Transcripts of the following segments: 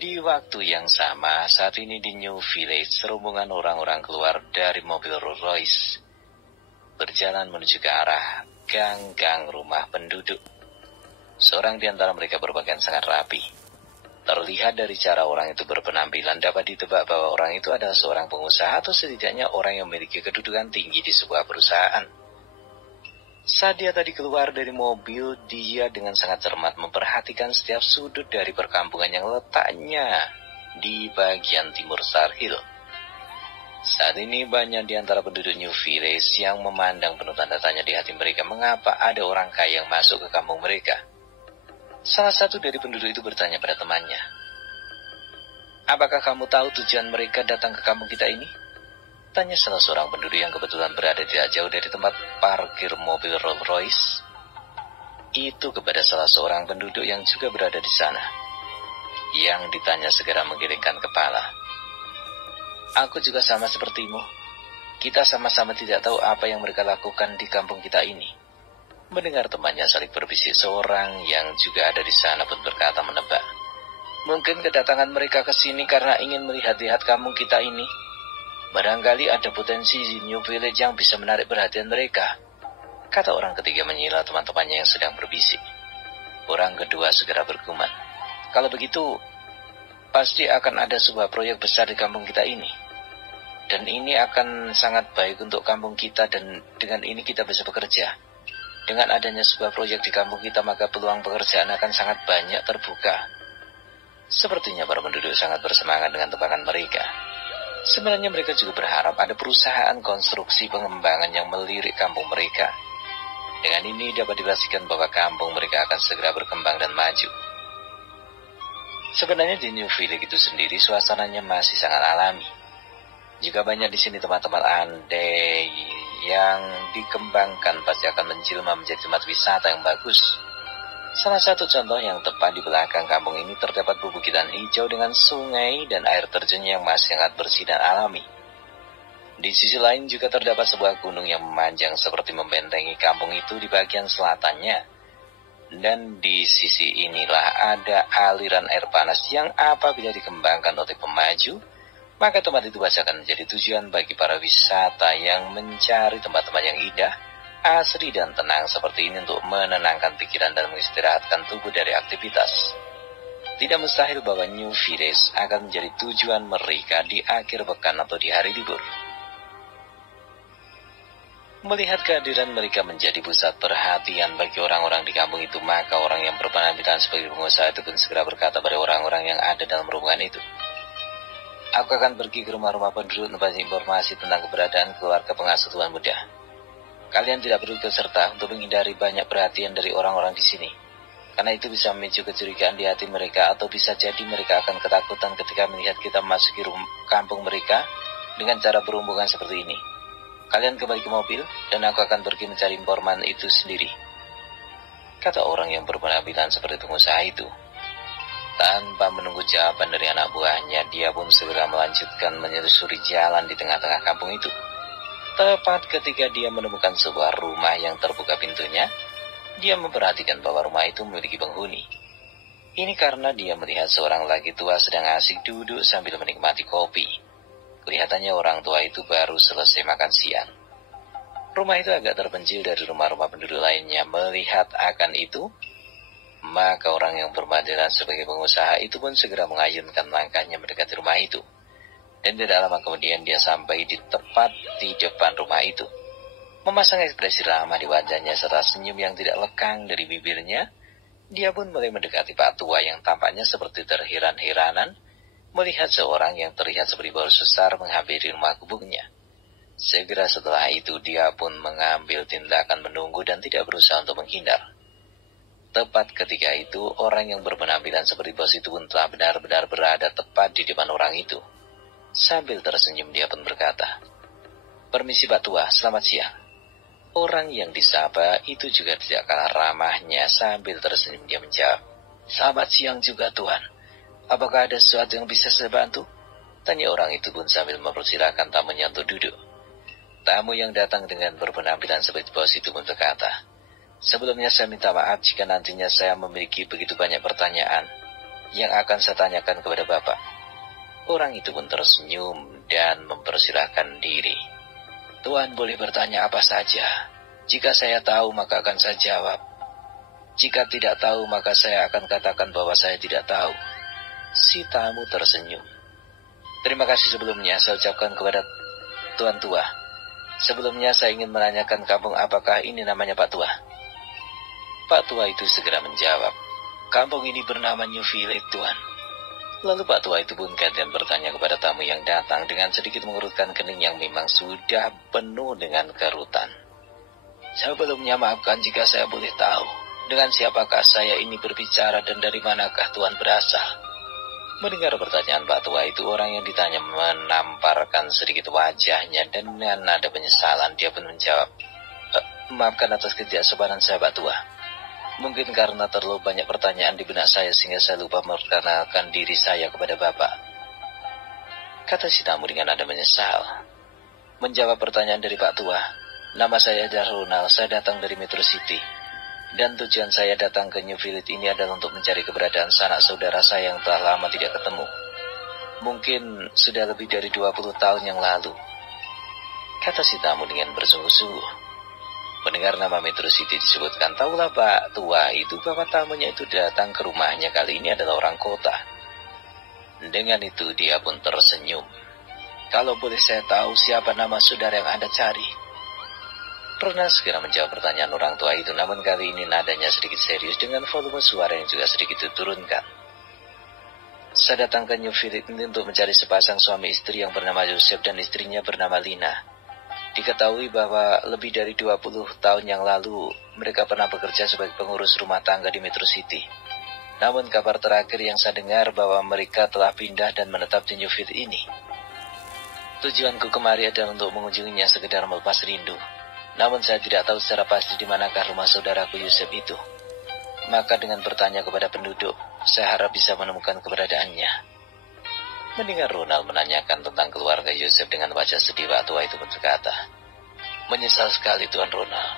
Di waktu yang sama, saat ini di New Village, serombongan orang-orang keluar dari mobil Rolls Royce, berjalan menuju ke arah gang-gang rumah penduduk. Seorang di antara mereka berpakaian sangat rapi. Terlihat dari cara orang itu berpenampilan, dapat ditebak bahwa orang itu adalah seorang pengusaha atau setidaknya orang yang memiliki kedudukan tinggi di sebuah perusahaan. Saat dia tadi keluar dari mobil, dia dengan sangat cermat memperhatikan setiap sudut dari perkampungan yang letaknya di bagian timur Star Hill. Saat ini banyak di antara penduduk New Village yang memandang penuh tanda tanya di hati mereka mengapa ada orang kaya yang masuk ke kampung mereka. Salah satu dari penduduk itu bertanya pada temannya, "Apakah kamu tahu tujuan mereka datang ke kampung kita ini?" Tanya salah seorang penduduk yang kebetulan berada tidak jauh dari tempat parkir mobil Rolls Royce itu kepada salah seorang penduduk yang juga berada di sana. Yang ditanya segera menggelengkan kepala. "Aku juga sama sepertimu. Kita sama-sama tidak tahu apa yang mereka lakukan di kampung kita ini." Mendengar temannya saling berbisik, seorang yang juga ada di sana pun berkata menebak, "Mungkin kedatangan mereka ke sini karena ingin melihat-lihat kampung kita ini. Barangkali ada potensi di New Village yang bisa menarik perhatian mereka," kata orang ketiga menyela teman-temannya yang sedang berbisik. Orang kedua segera bergumam, "Kalau begitu, pasti akan ada sebuah proyek besar di kampung kita ini. Dan ini akan sangat baik untuk kampung kita dan dengan ini kita bisa bekerja. Dengan adanya sebuah proyek di kampung kita, maka peluang pekerjaan akan sangat banyak terbuka." Sepertinya para penduduk sangat bersemangat dengan tebakan mereka. Sebenarnya mereka juga berharap ada perusahaan konstruksi pengembangan yang melirik kampung mereka. Dengan ini dapat dipastikan bahwa kampung mereka akan segera berkembang dan maju. Sebenarnya di New Village itu sendiri suasananya masih sangat alami. Jika banyak di sini tempat-tempat andai yang dikembangkan pasti akan menjelma menjadi tempat wisata yang bagus. Salah satu contoh yang tepat di belakang kampung ini terdapat perbukitan hijau dengan sungai dan air terjun yang masih sangat bersih dan alami. Di sisi lain juga terdapat sebuah gunung yang memanjang seperti membentengi kampung itu di bagian selatannya. Dan di sisi inilah ada aliran air panas yang apabila dikembangkan oleh pemaju, maka tempat itu pasti akan menjadi tujuan bagi para wisata yang mencari tempat-tempat yang indah, asri dan tenang seperti ini untuk menenangkan pikiran dan mengistirahatkan tubuh dari aktivitas. Tidak mustahil bahwa New Village akan menjadi tujuan mereka di akhir pekan atau di hari libur. Melihat kehadiran mereka menjadi pusat perhatian bagi orang-orang di kampung itu, maka orang yang berpenampilan sebagai pengusaha itu pun segera berkata pada orang-orang yang ada dalam rombongan itu, "Aku akan pergi ke rumah-rumah penduduk untuk informasi tentang keberadaan keluarga pengasuh Tuan Muda. Kalian tidak perlu ikut serta untuk menghindari banyak perhatian dari orang-orang di sini. Karena itu bisa memicu kecurigaan di hati mereka atau bisa jadi mereka akan ketakutan ketika melihat kita memasuki kampung mereka dengan cara berhubungan seperti ini. Kalian kembali ke mobil dan aku akan pergi mencari informan itu sendiri," kata orang yang berpenampilan seperti pengusaha itu. Tanpa menunggu jawaban dari anak buahnya, dia pun segera melanjutkan menyusuri jalan di tengah-tengah kampung itu. Tepat ketika dia menemukan sebuah rumah yang terbuka pintunya, dia memperhatikan bahwa rumah itu memiliki penghuni. Ini karena dia melihat seorang laki tua sedang asik duduk sambil menikmati kopi. Kelihatannya orang tua itu baru selesai makan siang. Rumah itu agak terpencil dari rumah-rumah penduduk lainnya. Melihat akan itu, maka orang yang berpenampilan sebagai pengusaha itu pun segera mengayunkan langkahnya mendekati rumah itu. Dan tidak lama kemudian dia sampai tepat di depan rumah itu. Memasang ekspresi ramah di wajahnya serta senyum yang tidak lekang dari bibirnya, dia pun mulai mendekati Pak Tua yang tampaknya seperti terheran-heranan melihat seorang yang terlihat seperti bos besar menghampiri rumah gubuknya. Segera setelah itu dia pun mengambil tindakan menunggu dan tidak berusaha untuk menghindar. Tepat ketika itu, orang yang berpenampilan seperti bos itu pun telah benar-benar berada tepat di depan orang itu. Sambil tersenyum dia pun berkata, "Permisi Pak Tua, selamat siang." Orang yang disapa itu juga tidak kalah ramahnya. Sambil tersenyum dia menjawab, "Selamat siang juga Tuan. Apakah ada sesuatu yang bisa saya bantu?" Tanya orang itu pun sambil mempersilahkan tamunya untuk duduk. Tamu yang datang dengan berpenampilan seperti bos itu pun berkata, Sebelumnya saya minta maaf jika nantinya saya memiliki begitu banyak pertanyaan yang akan saya tanyakan kepada Bapak. Orang itu pun tersenyum dan mempersilahkan diri. Tuan boleh bertanya apa saja. Jika saya tahu maka akan saya jawab. Jika tidak tahu maka saya akan katakan bahwa saya tidak tahu. Si tamu tersenyum. Terima kasih sebelumnya saya ucapkan kepada Tuan Tua. Sebelumnya saya ingin menanyakan kampung apakah ini namanya Pak Tua? Pak Tua itu segera menjawab, kampung ini bernama New Village, Tuan. Lalu Pak Tua itu pun kemudian bertanya kepada tamu yang datang dengan sedikit mengurutkan kening yang memang sudah penuh dengan kerutan. Sebelumnya maafkan jika saya boleh tahu, dengan siapakah saya ini berbicara dan dari manakah Tuan berasal? Mendengar pertanyaan Pak Tua itu, orang yang ditanya menamparkan sedikit wajahnya dan dengan nada penyesalan dia pun menjawab, maafkan atas ketidaksopanan saya Pak Tua. Mungkin karena terlalu banyak pertanyaan di benak saya sehingga saya lupa memperkenalkan diri saya kepada Bapak. Kata si tamu dengan nada menyesal. Menjawab pertanyaan dari Pak Tua, nama saya adalah Ronald, saya datang dari Metro City. Dan tujuan saya datang ke New Village ini adalah untuk mencari keberadaan sanak saudara saya yang telah lama tidak ketemu. Mungkin sudah lebih dari 20 tahun yang lalu. Kata si tamu dengan bersungguh-sungguh. Mendengar nama Metro City disebutkan, tahulah Pak Tua itu bahwa tamunya itu datang ke rumahnya kali ini adalah orang kota. Dengan itu dia pun tersenyum. Kalau boleh saya tahu siapa nama saudara yang Anda cari? Ronald segera menjawab pertanyaan orang tua itu, namun kali ini nadanya sedikit serius dengan volume suara yang juga sedikit diturunkan. Saya datang ke New Village ini untuk mencari sepasang suami istri yang bernama Joseph dan istrinya bernama Lina. Diketahui bahwa lebih dari 20 tahun yang lalu mereka pernah bekerja sebagai pengurus rumah tangga di Metro City. Namun kabar terakhir yang saya dengar bahwa mereka telah pindah dan menetap di New Village ini. Tujuanku kemari adalah untuk mengunjunginya sekedar melepas rindu. Namun saya tidak tahu secara pasti di manakah rumah saudaraku Yusuf itu. Maka dengan bertanya kepada penduduk, saya harap bisa menemukan keberadaannya. Mendengar Ronald menanyakan tentang keluarga Yusuf dengan wajah sedih, Pak Tua itu berkata, menyesal sekali Tuan Ronald,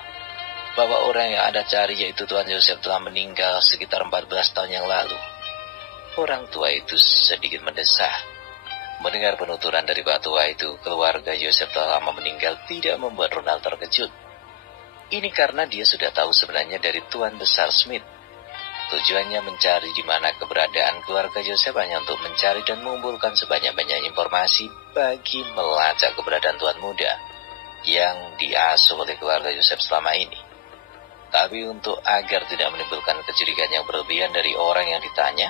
bahwa orang yang Anda cari yaitu Tuan Yusuf telah meninggal sekitar 14 tahun yang lalu. Orang tua itu sedikit mendesah. Mendengar penuturan dari Pak Tua itu, keluarga Yusuf telah lama meninggal tidak membuat Ronald terkejut. Ini karena dia sudah tahu sebenarnya dari Tuan Besar Smith. Tujuannya mencari di mana keberadaan keluarga Joseph hanya untuk mencari dan mengumpulkan sebanyak-banyak informasi bagi melacak keberadaan tuan muda yang diasuh oleh keluarga Joseph selama ini. Tapi untuk agar tidak menimbulkan kecurigaan yang berlebihan dari orang yang ditanya,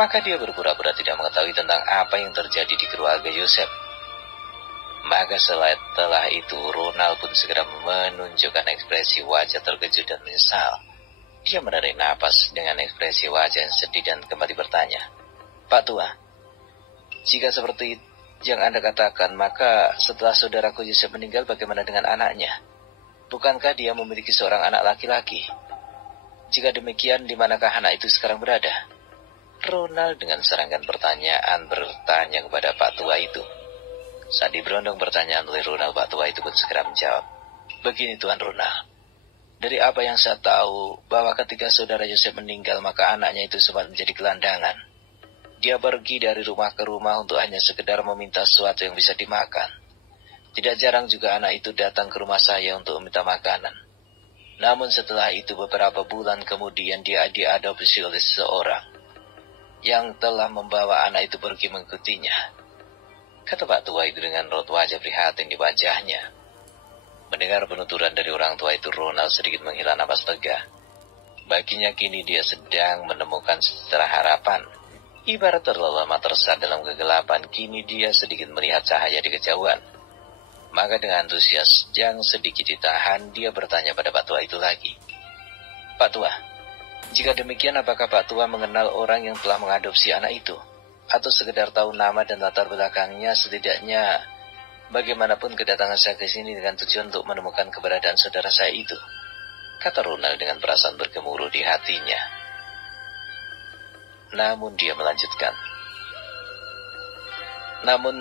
maka dia berpura-pura tidak mengetahui tentang apa yang terjadi di keluarga Joseph. Maka setelah itu Ronald pun segera menunjukkan ekspresi wajah terkejut dan menyesal. Dia menarik napas dengan ekspresi wajah yang sedih dan kembali bertanya, Pak Tua, jika seperti yang Anda katakan, maka setelah saudaraku Yusuf meninggal bagaimana dengan anaknya? Bukankah dia memiliki seorang anak laki-laki? Jika demikian, di manakah anak itu sekarang berada? Ronald dengan serangkaian pertanyaan bertanya kepada Pak Tua itu. Saat diberondong pertanyaan oleh Ronald, Pak Tua itu pun segera menjawab, begini Tuan Ronald. Dari apa yang saya tahu, bahwa ketika saudara Yosef meninggal, maka anaknya itu sempat menjadi gelandangan. Dia pergi dari rumah ke rumah untuk hanya sekedar meminta sesuatu yang bisa dimakan. Tidak jarang juga anak itu datang ke rumah saya untuk meminta makanan. Namun setelah itu beberapa bulan kemudian dia diadopsi oleh seseorang yang telah membawa anak itu pergi mengikutinya. Kata Pak Tua itu dengan raut wajah prihatin di wajahnya. Mendengar penuturan dari orang tua itu, Ronald sedikit menghela napas lega. Baginya kini dia sedang menemukan secerah harapan. Ibarat terlelama tersesat dalam kegelapan, kini dia sedikit melihat cahaya di kejauhan. Maka dengan antusias yang sedikit ditahan, dia bertanya pada Pak Tua itu lagi. Pak Tua, jika demikian apakah Pak Tua mengenal orang yang telah mengadopsi anak itu? Atau sekedar tahu nama dan latar belakangnya, setidaknya bagaimanapun kedatangan saya ke sini dengan tujuan untuk menemukan keberadaan saudara saya itu, kata Ronald dengan perasaan bergemuruh di hatinya. Namun dia melanjutkan. Namun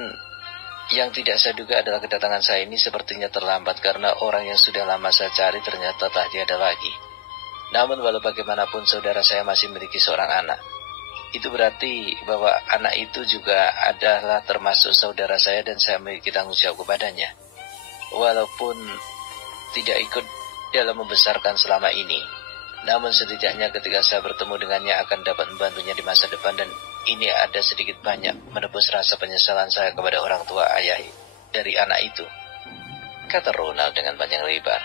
yang tidak saya duga adalah kedatangan saya ini sepertinya terlambat karena orang yang sudah lama saya cari ternyata tak tiada lagi. Namun walau bagaimanapun saudara saya masih memiliki seorang anak. Itu berarti bahwa anak itu juga adalah termasuk saudara saya dan saya memiliki tanggung jawab kepadanya. Walaupun tidak ikut dalam membesarkan selama ini, namun setidaknya ketika saya bertemu dengannya akan dapat membantunya di masa depan, dan ini ada sedikit banyak menebus rasa penyesalan saya kepada orang tua ayah dari anak itu, kata Ronald dengan panjang lebar.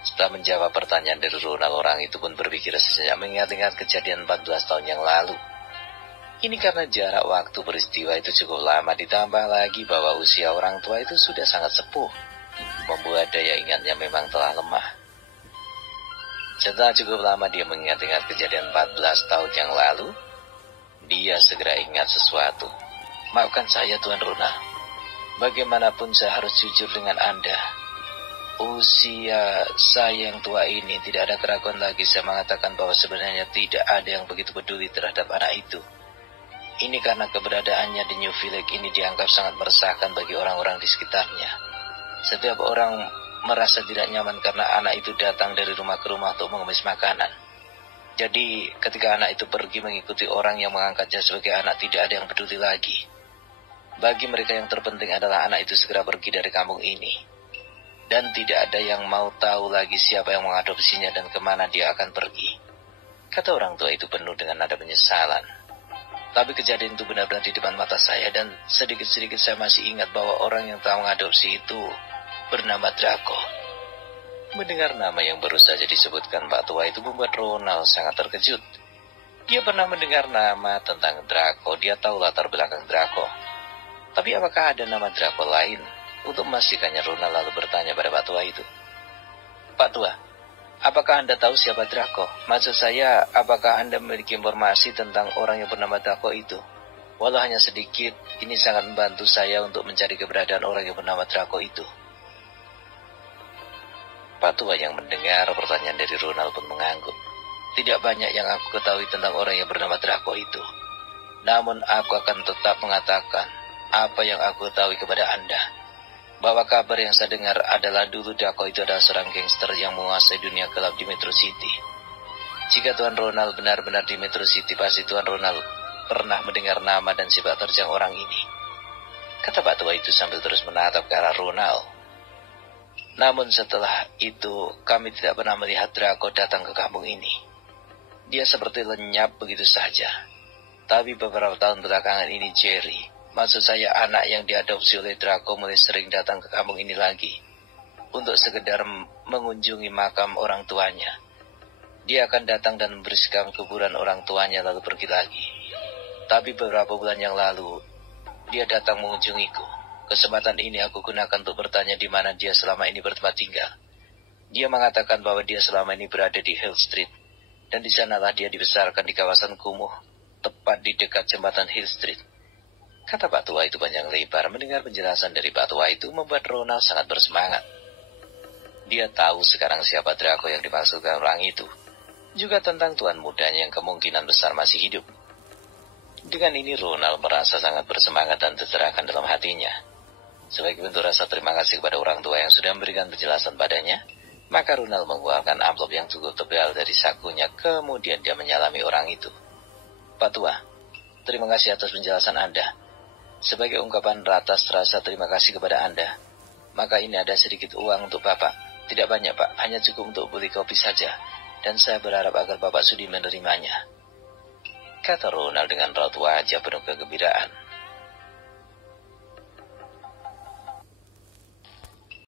Setelah menjawab pertanyaan dari Ronald, orang itu pun berpikir sejenak mengingat-ingat kejadian 14 tahun yang lalu. Ini karena jarak waktu peristiwa itu cukup lama, ditambah lagi bahwa usia orang tua itu sudah sangat sepuh, membuat daya ingatnya memang telah lemah. Setelah cukup lama dia mengingat-ingat kejadian 14 tahun yang lalu, dia segera ingat sesuatu. Maafkan saya Tuan Ronald, bagaimanapun saya harus jujur dengan Anda. Usia saya yang tua ini tidak ada keraguan lagi saya mengatakan bahwa sebenarnya tidak ada yang begitu peduli terhadap anak itu. Ini karena keberadaannya di New Village ini dianggap sangat meresahkan bagi orang-orang di sekitarnya. Setiap orang merasa tidak nyaman karena anak itu datang dari rumah ke rumah untuk mengemis makanan. Jadi ketika anak itu pergi mengikuti orang yang mengangkatnya sebagai anak, tidak ada yang peduli lagi. Bagi mereka yang terpenting adalah anak itu segera pergi dari kampung ini. Dan tidak ada yang mau tahu lagi siapa yang mengadopsinya dan kemana dia akan pergi. Kata orang tua itu penuh dengan nada penyesalan. Tapi kejadian itu benar-benar di depan mata saya, dan sedikit-sedikit saya masih ingat bahwa orang yang telah mengadopsi itu bernama Draco. Mendengar nama yang baru saja disebutkan Pak Tua itu membuat Ronald sangat terkejut. Dia pernah mendengar nama tentang Draco, dia tahu latar belakang Draco. Tapi apakah ada nama Draco lain? Untuk memastikannya, Ronald lalu bertanya pada Pak Tua itu. Pak Tua, apakah Anda tahu siapa Draco? Maksud saya, apakah Anda memiliki informasi tentang orang yang bernama Draco itu? Walau hanya sedikit, ini sangat membantu saya untuk mencari keberadaan orang yang bernama Draco itu. Pak Tua yang mendengar pertanyaan dari Ronald pun mengangguk. Tidak banyak yang aku ketahui tentang orang yang bernama Draco itu. Namun aku akan tetap mengatakan apa yang aku ketahui kepada Anda. Bahwa kabar yang saya dengar adalah dulu Draco itu adalah seorang gangster yang menguasai dunia gelap di Metro City. Jika Tuan Ronald benar-benar di Metro City, pasti Tuan Ronald pernah mendengar nama dan sifat terjang orang ini. Kata Pak Tua itu sambil terus menatap ke arah Ronald. Namun setelah itu, kami tidak pernah melihat Draco datang ke kampung ini. Dia seperti lenyap begitu saja. Tapi beberapa tahun belakangan ini Jerry, maksud saya anak yang diadopsi oleh Draco, mulai sering datang ke kampung ini lagi untuk sekedar mengunjungi makam orang tuanya. Dia akan datang dan membersihkan kuburan orang tuanya lalu pergi lagi. Tapi beberapa bulan yang lalu dia datang mengunjungiku. Kesempatan ini aku gunakan untuk bertanya di mana dia selama ini bertempat tinggal. Dia mengatakan bahwa dia selama ini berada di Hill Street, dan di sanalah dia dibesarkan di kawasan kumuh, tepat di dekat jembatan Hill Street. Kata Pak Tua itu panjang lebar. Mendengar penjelasan dari Pak Tua itu membuat Ronald sangat bersemangat. Dia tahu sekarang siapa Draco yang dimaksudkan orang itu, juga tentang tuan mudanya yang kemungkinan besar masih hidup. Dengan ini Ronald merasa sangat bersemangat dan tercerahkan dalam hatinya. Sebagai bentuk rasa terima kasih kepada orang tua yang sudah memberikan penjelasan padanya, maka Ronald mengeluarkan amplop yang cukup tebal dari sakunya, kemudian dia menyalami orang itu. Pak Tua, terima kasih atas penjelasan Anda. Sebagai ungkapan atas rasa terima kasih kepada Anda, maka ini ada sedikit uang untuk Bapak. Tidak banyak Pak, hanya cukup untuk beli kopi saja, dan saya berharap agar Bapak sudi menerimanya. Kata Ronald dengan raut wajah penuh kegembiraan.